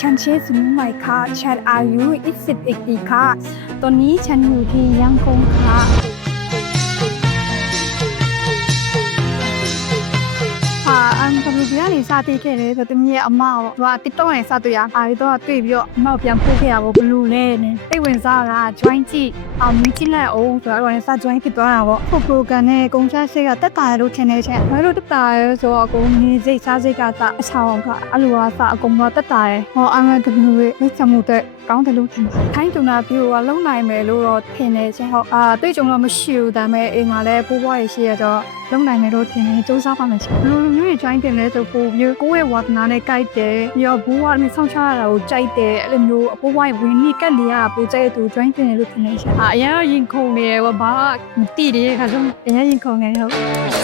ฉันเชื่อสมุนไพรค่ะฉันอายุ21 ปีค่ะตอนนี้ฉันอยู่ที่ยังคงค่ะตำรวจที่นี่ซาติแค่เลยแต่ตอนนี้อาม่าว่าติดต่อให้ซาตุยาอาริตัวတွေ့ပြီးတော့အမောက်ပြန်ပို့ခဲ့ရပါဘလို့လဲနဲ့တိတ်ဝင်စားတာ join ကြည့်အောင်မြင်ကြည့်လိုက်အောင်ဆိုတော့လည်းစ join ဖြစ်သွားတာပေါ့ဖို့ program နဲ့ကုန်ချစိတ်ကတက်တာလို့ထင်နေချက်ဘာလို့တက်တာလဲဆိုတော့အကုန်နေစိတ်စားစိတ်ကစအချောင်းကအလိုအားစအကုန်တော့တက်တာရယ်ဟောအငါတဘူးရဲ့လက်ချမှုတဲ့ကောင်းတယ်လို့ထင်တယ်ခိုင်းကြုံတာပြိုကလုံနိုင်မယ်လို့တော့ထင်နေချက်ဟောတွေ့ကြုံတော့မရှိဘူးဒါပေမဲ့အိမ်မှာလည်းပိုးပွားရရှိရတော့လုံနိုင်မယ်လို့ထင်တယ်စူးစမ်းပါမယ်ချက်လူမျိုးတွေ join တင်လဲဆိုပို့ပြီးကိုယ့်ရဲ့ဝါသနာနဲ့ကြိုက်တယ်ပြီးတော့ဘူးကလည်းဆောင်းချရတာကိုကြိုက်တယ်အဲ့လိုမျိုးအပိုးပွားဝင်နေကက်လေးကပိုကြိုက်တဲ့သူ join တင်တယ်လို့ထင်နေချက်အရင်ရင်ခုန်နေရောဘာမတိတဲ့ခါဆုံးအရင်ရင်ခုန်နေဟုတ်